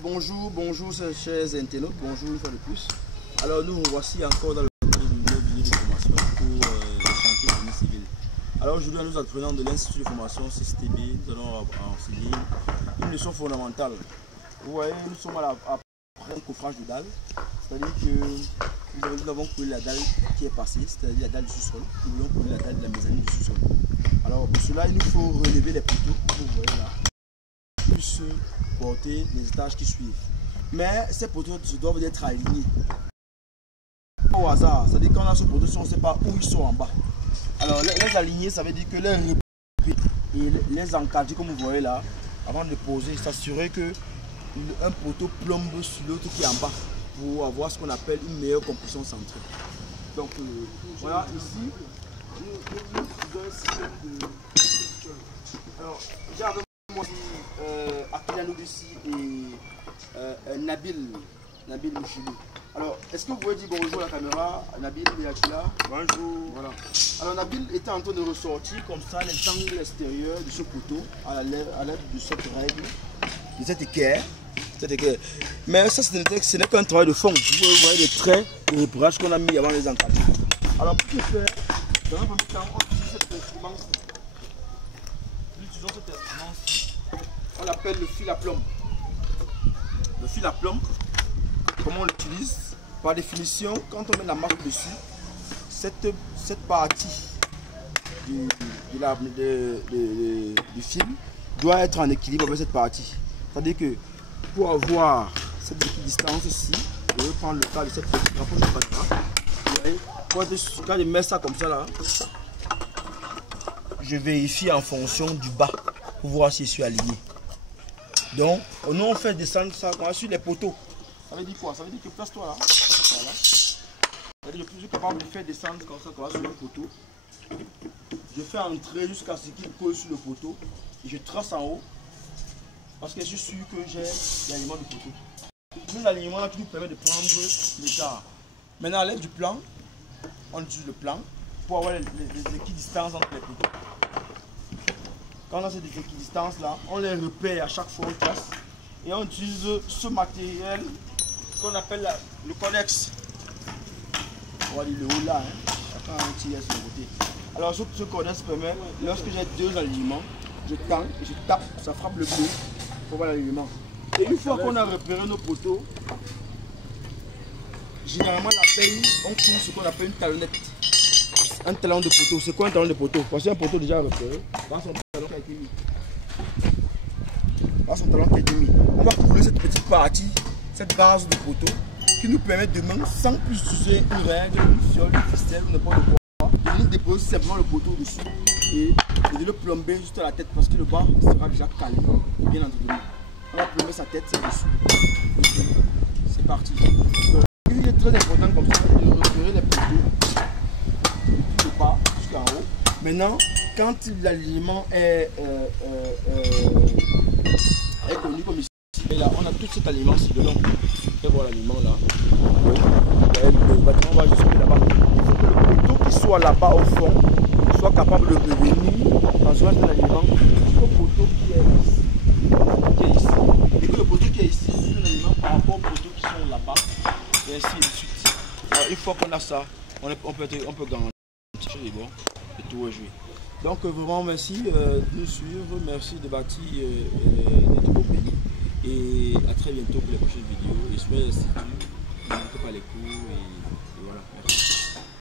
Bonjour, bonjour chers internautes, bonjour une fois de plus. Alors nous voici encore dans le cadre d'une nouvelle vidéo de formation pour le chantier de génie civil. Alors aujourd'hui nous apprenons de l'Institut de formation CSTB, nous allons enseigner une leçon fondamentale. Vous voyez, nous sommes après un coffrage de dalle, c'est-à-dire que nous avons collé la dalle qui est passée, c'est-à-dire la dalle du sous-sol. Nous voulons coller la dalle de la mezzanine du sous-sol. Alors pour cela il nous faut relever les poteaux, vous voyez là, plus porter les étages qui suivent. Mais ces poteaux doivent être alignés. Au hasard, c'est-à-dire quand on a ce poteau, on ne sait pas où ils sont en bas. Alors les aligner, ça veut dire que les repérer et les encadrer comme vous voyez là, avant de poser, s'assurer que un poteau plombe sur l'autre qui est en bas pour avoir ce qu'on appelle une meilleure compression centrée. Donc voilà, ici, nous faisons un système de... Alors, j'ai avec moi Akila Noudessi et Nabil Mouchilou. Alors, est-ce que vous pouvez dire bonjour à la caméra, Nabil et Akila? Bonjour. Voilà. Alors, Nabil était en train de ressortir comme ça les angles extérieurs de ce poteau à l'aide de cette règle, de cette équerre. Mais ça, ce n'est qu'un travail de fond. Vous voyez les traits de repérage qu'on a mis avant les encadrer. Alors, pour ce faire, dans un premier temps, on utilise cet instrument. Nous utilisons cet instrument, on l'appelle le fil à plomb. Le fil à plomb, comment on l'utilise? Par définition, quand on met la marque dessus, cette partie du fil doit être en équilibre avec cette partie. C'est-à-dire que pour avoir cette distance ici, je vais prendre le cas de cette petite rapproche de caméra. Quand je mets ça comme ça là, je vérifie en fonction du bas pour voir si je suis aligné. Donc, nous on fait descendre ça sur les poteaux. Ça veut dire quoi? Ça veut dire que place-toi là. C'est-à-dire que je suis capable de faire descendre comme ça sur le poteau. Je fais entrer jusqu'à ce qu'il colle sur le poteau. Et je trace en haut. Parce que je suis sûr que j'ai l'alignement du poteau. C'est l'alignement là qui nous permet de prendre l'écart. Maintenant, à l'aide du plan, on utilise le plan pour avoir les équidistances entre les poteaux. Quand on a ces équidistances là, on les repère à chaque fois on trace. Et on utilise ce matériel qu'on appelle le codex. On va dire le haut là, hein. Chacun a un petit S sur le côté. Alors ce codex permet, lorsque j'ai deux alignements, je tends et je tape, ça frappe le bleu pour voir l'alignement. Et une fois qu'on a repéré nos poteaux, généralement la peigne, on coule ce qu'on appelle une talonnette. Un talon de poteau. C'est quoi un talon de poteau? Voici un poteau déjà repéré. Voilà son talon qui a été mis. Voilà son talon qui a été mis. On va couler cette petite partie, cette base de poteau qui nous permet demain, sans plus utiliser une règle, une fiole, une ficelle ou n'importe quoi, de venir déposer simplement le poteau dessus et de le plomber juste à la tête parce que le bas sera déjà calé et bien entretenu. On va plomber sa tête dessus. C'est parti. Donc, il est très important comme ça de repérer les poteaux depuis le bas jusqu'en haut. Maintenant, quand l'alignement est connu comme ici, et là, on a tout cet alignement ci dedans. Et voilà l'alignement là. Le bâtiment va jusqu'à là-bas. Il faut que le poteau qui soit là-bas au fond soit capable de revenir dans un alignement au poteau qui est ici. Et que le poteau qui est ici sur l'alignement par rapport aux poteaux qui sont là-bas. Et ainsi de suite. Alors, une fois qu'on a ça, on peut garantir les bons et tout est joué. Donc vraiment merci de nous suivre, merci de bâtir notre beau pays. Et à très bientôt pour les prochaines vidéos. Et soyez assidus, ne manquez pas les cours et voilà. Merci.